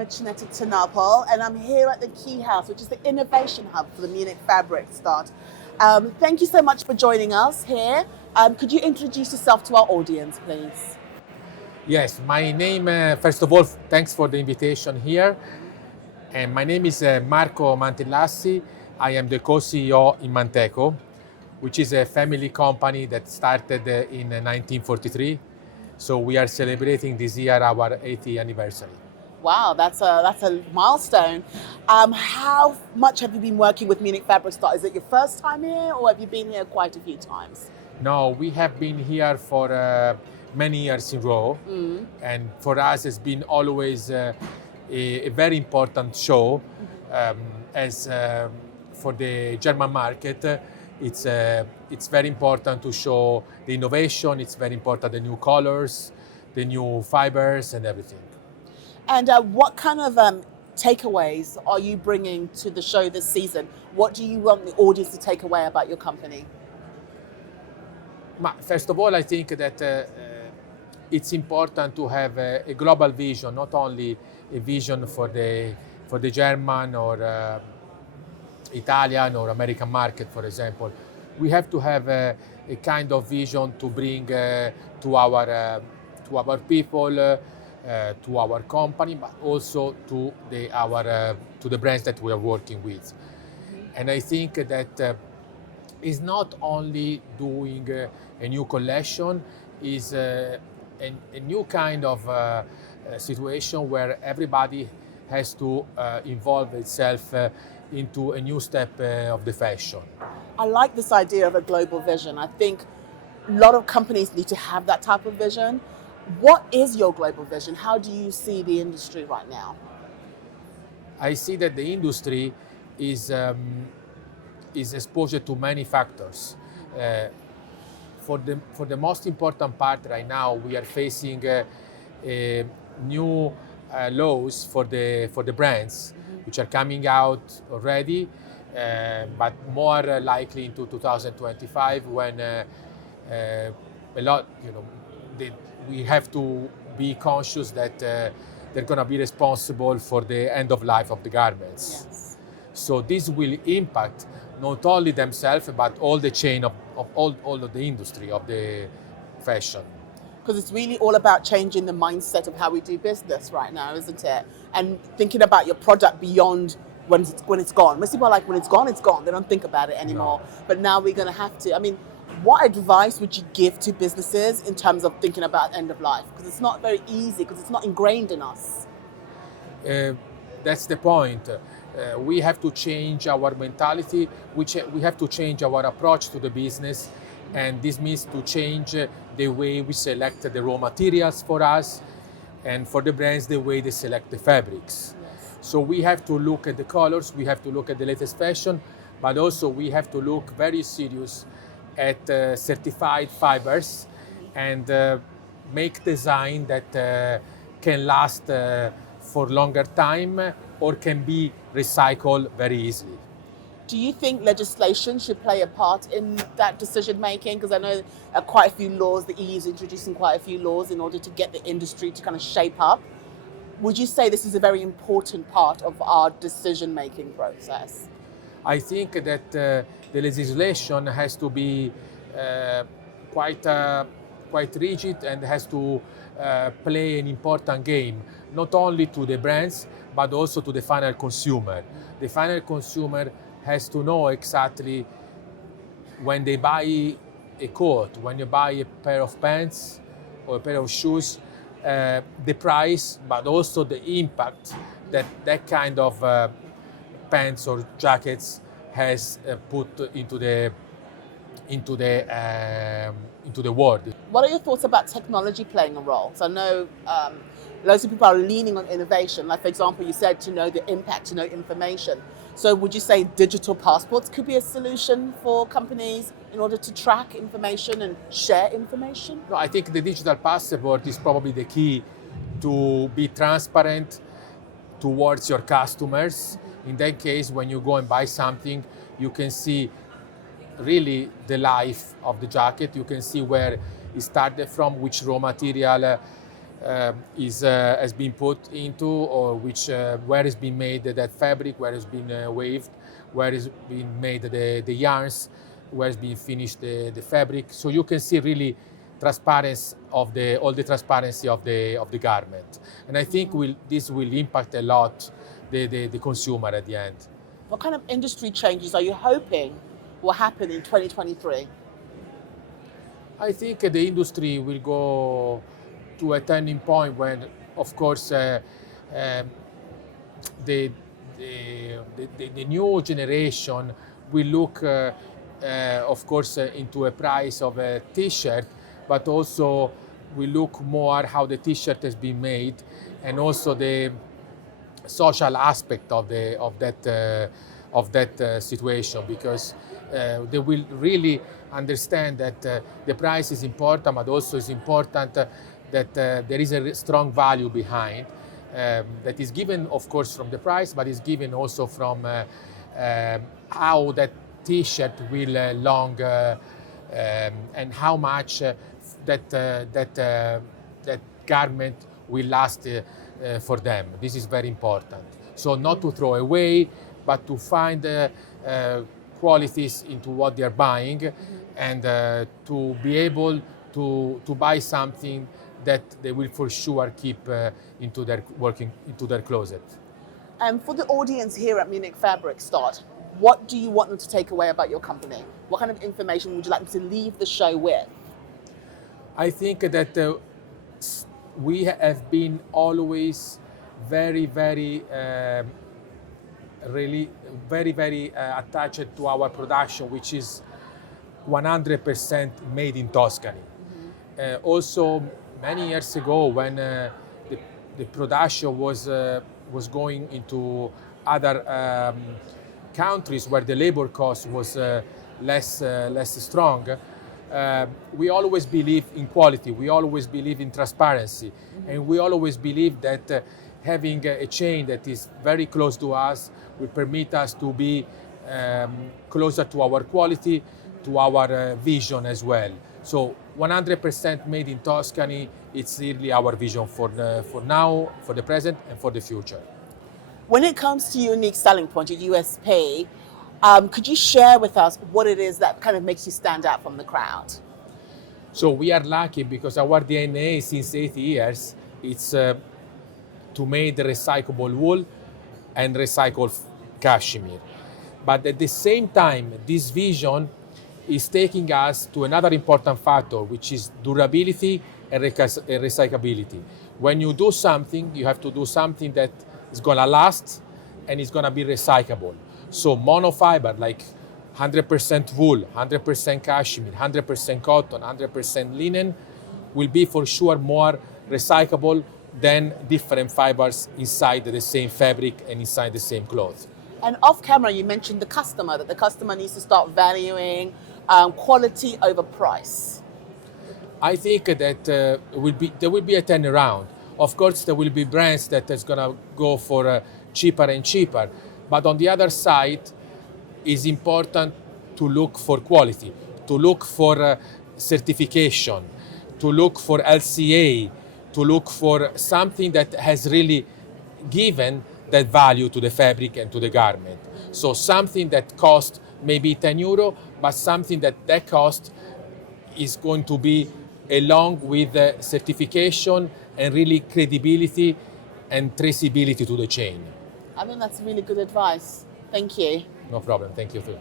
Muchaneta to Napel, and I'm here at the Key House, which is the innovation hub for the Munich Fabric Start. Thank you so much for joining us here. Could you introduce yourself to our audience, please? Yes, my name, first of all, thanks for the invitation here. And my name is Marco Mantellassi. I am the co-CEO in Manteco, which is a family company that started in 1943. So we are celebrating this year our 80th anniversary. Wow, that's a milestone. How much have you been working with Munich Fabric Start? Is it your first time here, or have you been here quite a few times? No, we have been here for many years in a row, and for us it's been always a very important show. As for the German market, it's very important to show the innovation. It's very important the new colors, the new fibers, and everything. And what kind of takeaways are you bringing to the show this season? What do you want the audience to take away about your company? First of all, I think that it's important to have a global vision, not only a vision for the German or Italian or American market, for example. We have to have a kind of vision to bring to our people, to our company, but also to the brands that we are working with. And I think that is not only doing a new collection, is a new kind of situation where everybody has to involve itself into a new step of the fashion. I like this idea of a global vision. I think a lot of companies need to have that type of vision. What is your global vision? How do you see the industry right now? I see that the industry is exposed to many factors. For the most important part right now, we are facing new laws for the brands, which are coming out already, but more likely into 2025 when a lot, we have to be conscious that they're going to be responsible for the end of life of the garments. Yes. So this will impact not only themselves, but all the chain of all of the industry of the fashion. Because it's really all about changing the mindset of how we do business right now, isn't it? And thinking about your product beyond when it's gone. Most people are like, when it's gone, it's gone. They don't think about it anymore. No. But now we're going to have to. I mean, what advice would you give to businesses in terms of thinking about end of life? Because it's not very easy, because it's not ingrained in us. That's the point. We have to change our mentality. We have to change our approach to the business, and this means to change the way we select the raw materials for us, and for the brands, the way they select the fabrics. Yes. So we have to look at the colors, we have to look at the latest fashion, but also we have to look very serious at certified fibers and make design that can last for longer time or can be recycled very easily. Do you think legislation should play a part in that decision making? Because I know quite a few laws, the EU is introducing quite a few laws in order to get the industry to kind of shape up. Would you say this is a very important part of our decision making process? I think that the legislation has to be quite rigid and has to play an important game, not only to the brands, but also to the final consumer. The final consumer has to know exactly when they buy a coat, when you buy a pair of pants or a pair of shoes, the price, but also the impact that kind of pants or jackets has put into the world. What are your thoughts about technology playing a role? So I know loads of people are leaning on innovation. Like, for example, you said to know the impact, to know information. So would you say digital passports could be a solution for companies in order to track information and share information? No, I think the digital passport is probably the key to be transparent towards your customers. In that case, when you go and buy something, you can see really the life of the jacket. You can see where it started from, which raw material has been put into, or where has been made that fabric, where has been waved, where has been made the yarns, where has been finished the fabric. So you can see really transparency of all the transparency of the garment, and I think this will impact a lot the consumer at the end. What kind of industry changes are you hoping will happen in 2023? I think the industry will go to a turning point when, of course, the, the new generation will look, of course, into a price of a T-shirt, but also will look more how the T-shirt has been made, and also the social aspect of that situation, because they will really understand that the price is important, but also it's important that there is a strong value behind that is given, of course, from the price, but is given also from how that T-shirt will long and how much that garment will last for them. This is very important. So not to throw away, but to find qualities into what they are buying, and to be able to buy something that they will for sure keep into their closet. And for the audience here at Munich Fabric Start, what do you want them to take away about your company? What kind of information would you like them to leave the show with? I think that we have been always very, very, really, very, very attached to our production, which is 100% made in Tuscany. Also, many years ago, when the production was going into other countries where the labor cost was less strong, we always believe in quality, we always believe in transparency, and we always believe that having a chain that is very close to us will permit us to be closer to our quality, to our vision as well. So 100% made in Tuscany, it's really our vision for now, for the present, and for the future. When it comes to your unique selling point, your USP, could you share with us what it is that kind of makes you stand out from the crowd? So we are lucky because our DNA since 80 years, it's to make the recyclable wool and recycled cashmere. But at the same time, this vision is taking us to another important factor, which is durability and recyclability. When you do something, you have to do something that is gonna last and is gonna be recyclable. So monofiber, like 100% wool, 100% cashmere, 100% cotton, 100% linen, will be for sure more recyclable than different fibers inside the same fabric and inside the same cloth. And off camera, you mentioned the customer, that the customer needs to start valuing quality over price. I think that there will be a turnaround. Of course, there will be brands that is gonna go for cheaper and cheaper, but on the other side, it's important to look for quality, to look for certification, to look for LCA, to look for something that has really given that value to the fabric and to the garment. So something that costs maybe 10 euro, but something that cost is going to be along with the certification and really credibility and traceability to the chain. I think that's really good advice. Thank you. No problem, thank you too.